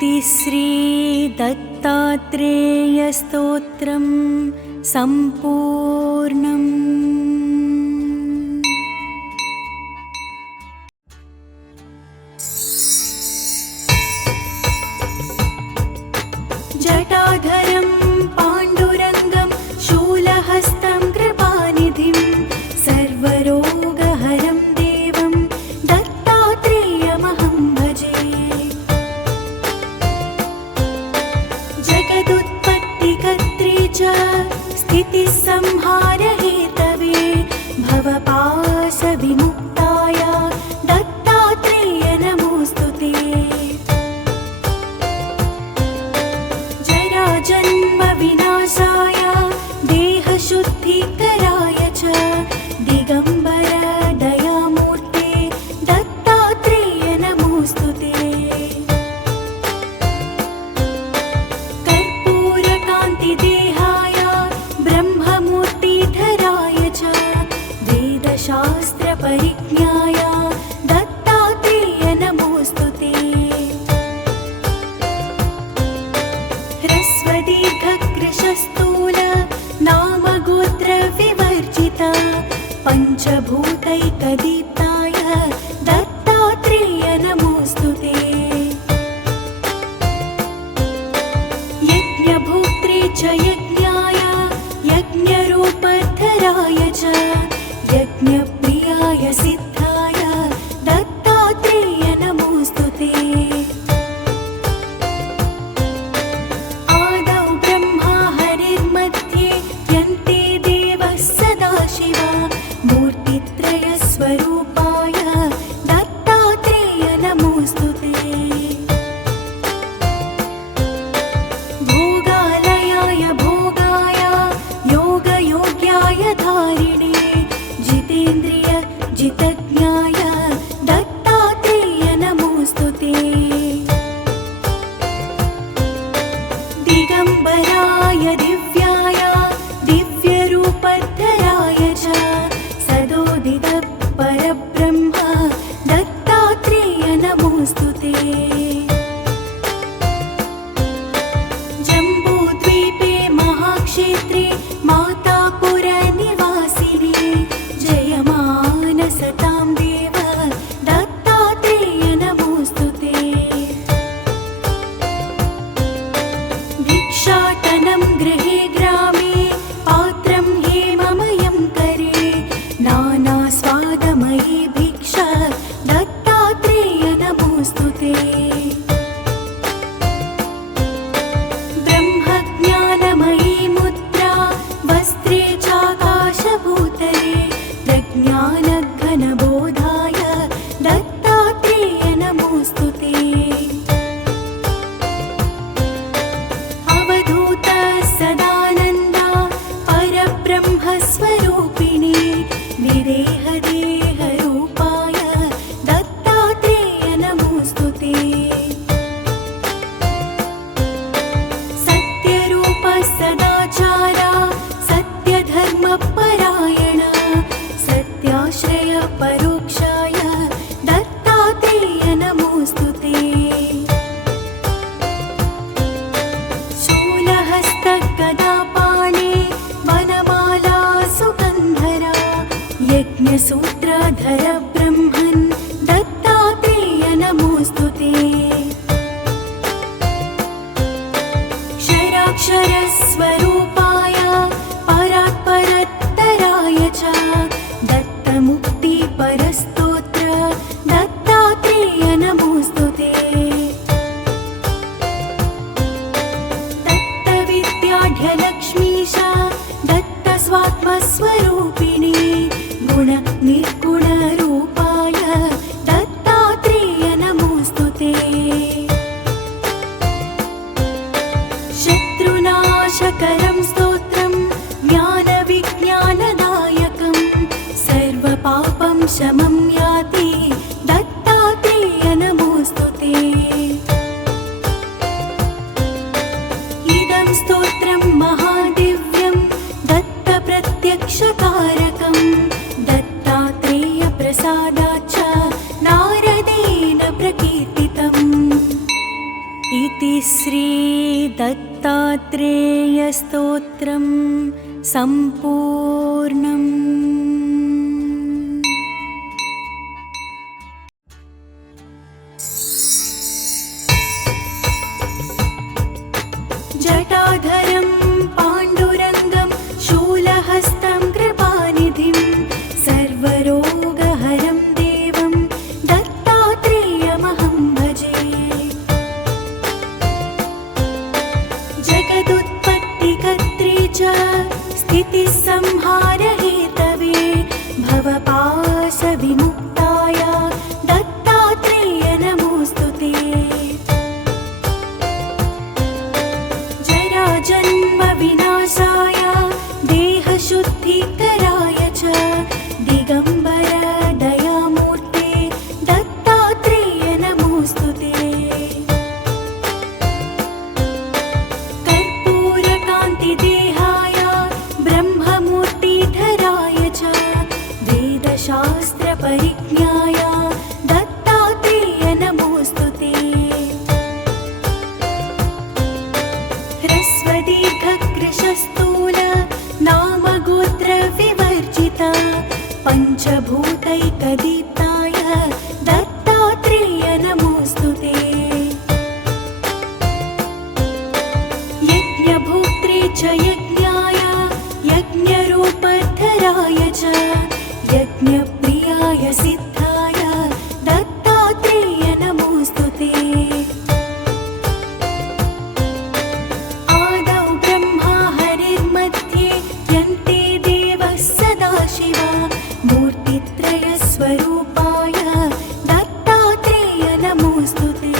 इति श्रीदत्तात्रेयस्तोत्रं सम्पूर्णम्। जटाधरं पाण्डुरङ्गं शूलहस्तं कृपानिधिं सर्वरोगहरं देवं दत्तात्रेयमहं भजे। जगदुत्पत्तिकर्त्री च स्थितिसंहारहेतवे दत्तात्रेयस्तोत्रं सम्पूर्णम्। जटाधरं पाण्डुरङ्गं शूलहस्तं कृपानिधिं सर्वरोगहरं देवं दत्तात्रेयमहं भजे। जगदुत्पत्तिकर्त्री च स्थितिसंहारहेतवे भवपाशविमुक्ताय दत्तात्रेय नमोऽस्तुते। जन्मविनाशाय देहशुद्धिकराय च दिगम्बर दयामूर्ते दत्तात्रेय नमोऽस्तुते। कर्पूरकान्तिदेहाय ब्रह्ममूर्तिधराय च वेदशास्त्रपरिज्ञाय दत्तात्रेय नमोऽस्तुते। ह्रस्वदीर्घकृशस्थूल नामगोत्रविवर्जित पञ्चभूतैकदीप्ताय दत्तात्रेय नमोऽस्तुते। यज्ञभोक्त्रे च यज्ञाय यज्ञरूपधराय च यज्ञप्रियाय सिद्धाय दत्तात्रेय नमोऽस्तुते। मूर्तित्रयस्वरूपाय दत्तात्रेय नमोऽस्तुते।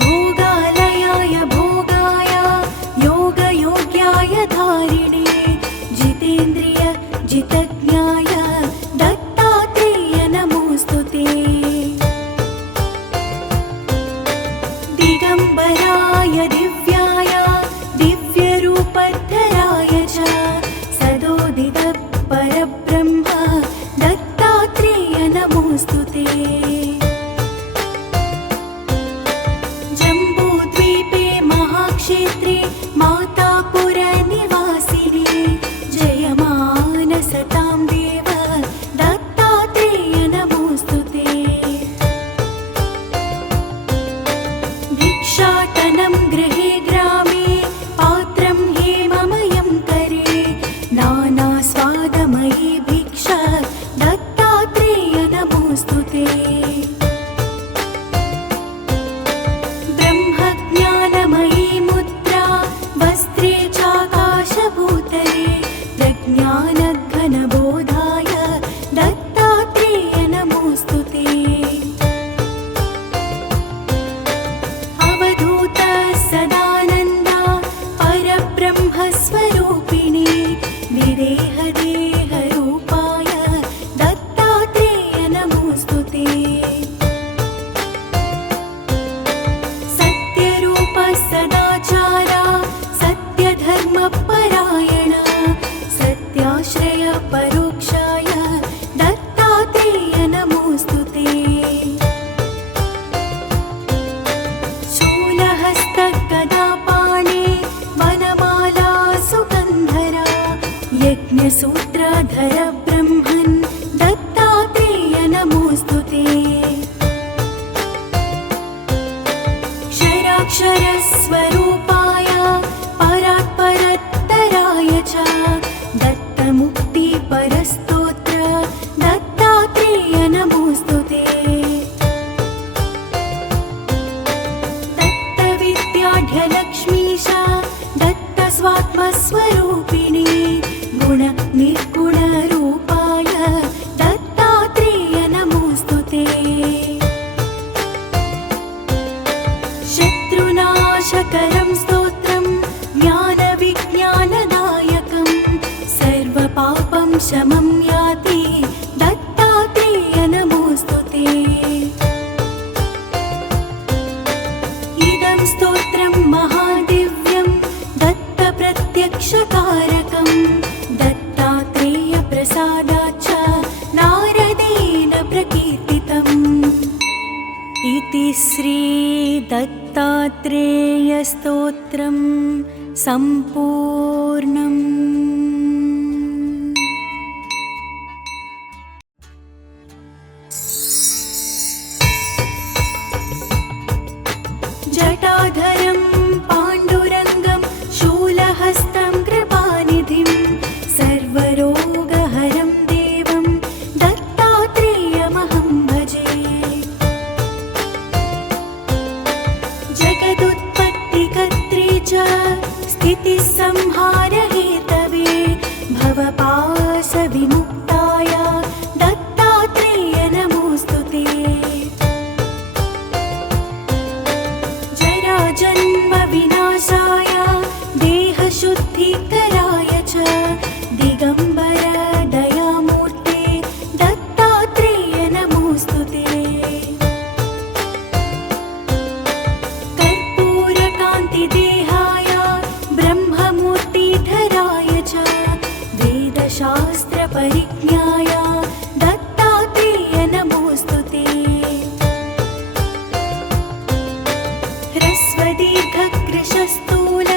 भोगालयाय भोगाय योगयोग्याय धारिणे जितेन्द्रिय जितज्ञाय दत्तात्रेय नमोऽस्तुते। दिगम्बराय दिव्याय दिव्यरूपधराय च सदोदित परब्रह्म दत्तात्रेय नमोऽस्तुते। जम्बूद्वीपे महाक्षेत्रे मातापुरनिवासिने जयमानसतां देव दत्तात्रेय नमोऽस्तुते। भिक्षाटनं गृहे ग्रामे पात्रं हेममयं करे नानास्वादमयी भिक्षा दत्तात्रेय नमोऽस्तुते। ब्रह्मज्ञानमयी मुद्रा वस्त्रे चाकाशभूतले प्रज्ञानघनबोधाय दत्तात्रेय नमोऽस्तुते। अवधूत सदानन्द परब्रह्मस्वरूपिणे विदेहदेहरूपाय दत्तात्रेय नमोऽस्तुते। सत्यरूप सदाचार सत्यधर्मपरायण सत्याश्रय परोक्षाय दत्तात्रेय नमोऽस्तुते। शूलहस्तगदापाणे वनमाला सुगन्धरा यज्ञसूत्रधर ब्रह्मन् दत्तात्रेय नमोऽस्तुते। क्षराक्षरस्वरूपाय परात्परत्तराय च दत्तमुक्तिपरस्तोत्र दत्तात्रेय नमोऽस्तुते। दत्तविद्याढ्यलक्ष्मीश दत्तस्वात्मस्वरूपिणे गुणनिर्गुणरूपाय दत्तात्रेय नमोऽस्तुते। शत्रुनाशकरं स्तोत्रं ज्ञानविज्ञानदायकं सर्वपापं शमं याति दत्तात्रेय नमोऽस्तुते। इदं स्तोत्रं महादिव्यं दत्तप्रत्यक्षकारकं दत्तात्रेयप्रसादाच्च नारदेन प्रकीर्तितम्। इति श्री दत्तात्रेयस्तोत्रं सम्पूर्णम्। जटाधरं पाण्डुरङ्गं शूलहस्तं कृपानिधिं सर्वरोगहरं देवं दत्तात्रेयमहं भजे। जगदुत्पत्तिकर्त्री च स्थितिसंहारहेतवे भवपाशविमुक्ताय दत्तात्रेय नमोऽस्तुते। जन्मविनाशाय देहशुद्धिकराय च दिगम्बर दयामूर्ते दत्तात्रेय नमोऽस्तुते। कर्पूरकान्तिदेहाय ब्रह्ममूर्तिधराय च वेदशास्त्रपरिज्ञाय दत्तात्रेय नमोऽस्तुते। ह्रस्वदीर्घकृशस्थूल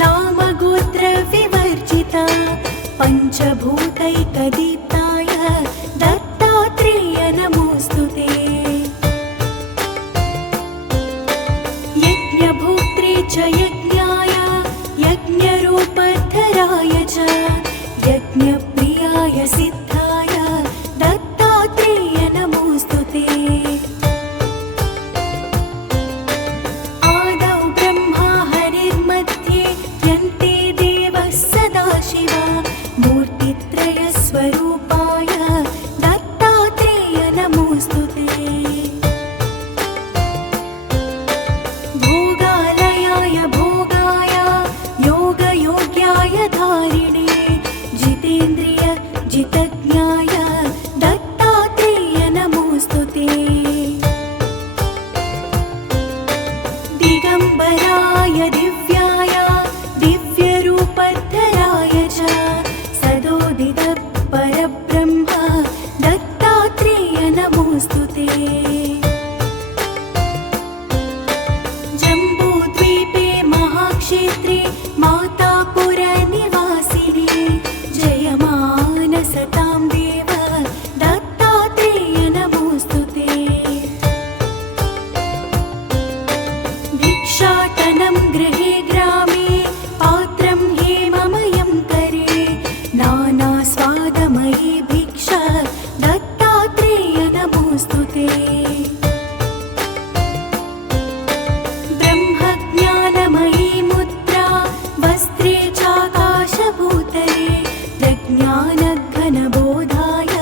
नामगोत्रविवर्जित पञ्चभूतैकदीप्ताय दत्तात्रेय नमोऽस्तुते। यज्ञभोक्त्रे च यज्ञाय यज्ञरूपधराय च यज्ञप्रियाय सिद्धाय दत्तात्रेय नमोऽस्तुते। मूर्तित्रयस्वरूपाय दत्तात्रेय नमोऽस्तुते। भोगालयाय भोगाय योगयोग्याय धारिणे जितेन्द्रिय जितज्ञाय दत्तात्रेय नमोऽस्तुते। दिगम्बराय दिव्याय दिव्यरूपधराय च सदोदित परब्रह्म दत्तात्रेय नमोऽस्तुते। जम्बूद्वीपे महाक्षेत्रे मातापुरनिवासिने जयमानसतां देव दत्तात्रेय नमोऽस्तुते। भिक्षाटनं गृहे ग्रामे पात्रं हेममयं करे नानास्वादमयी भिक्षा दत्तात्रेय नमोऽस्तुते। ब्रह्मज्ञानमयी मुद्रा वस्त्रे चाकाशभूतले प्रज्ञानघनबोधाय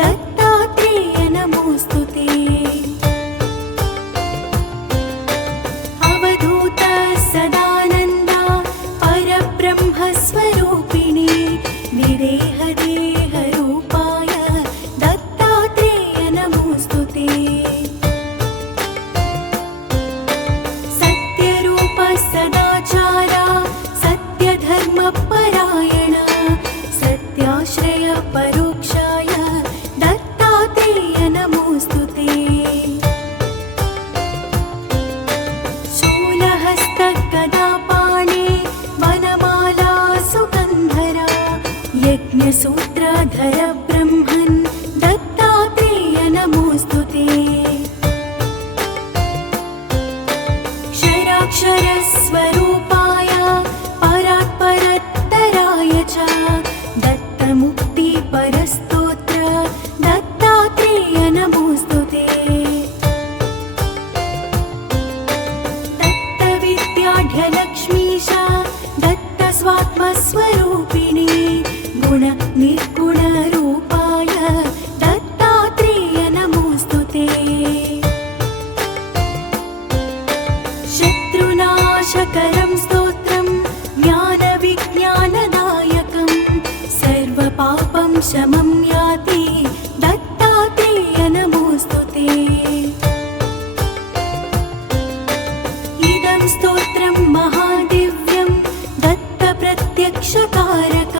दत्तात्रेय नमोऽस्तुते। अवधूत सदानन्दा परब्रह्मस्वरूपिणे विदेहदेहरूपाय दत्तात्रेय नमोऽस्तुते। सत्यरूप सदाचारा सत्यधर्मपरायण सत्याश्रय परोक्षाय दत्तात्रेय नमोऽस्तुते। शूलहस्तगदापाणे वनमाला सुगन्धरा यज्ञसूत्रधर ब्रह्मन् दत्तात्रेय नमोऽस्तुते। क्षराक्षरस्वरूपाय परात्परत्तराय च दत्तमुक्तिपरस्तोत्र दत्तात्रेय नमोऽस्तुते। दत्तविद्याढ्यलक्ष्मीश दत्तस्वात्मस्वरूपिणे गुणनिर्गुणरूपाय दत्तात्रेय नमोऽस्तुते। शत्रुनाशकरं स्तोत्रं ज्ञानविज्ञानदायकं सर्वपापं शमं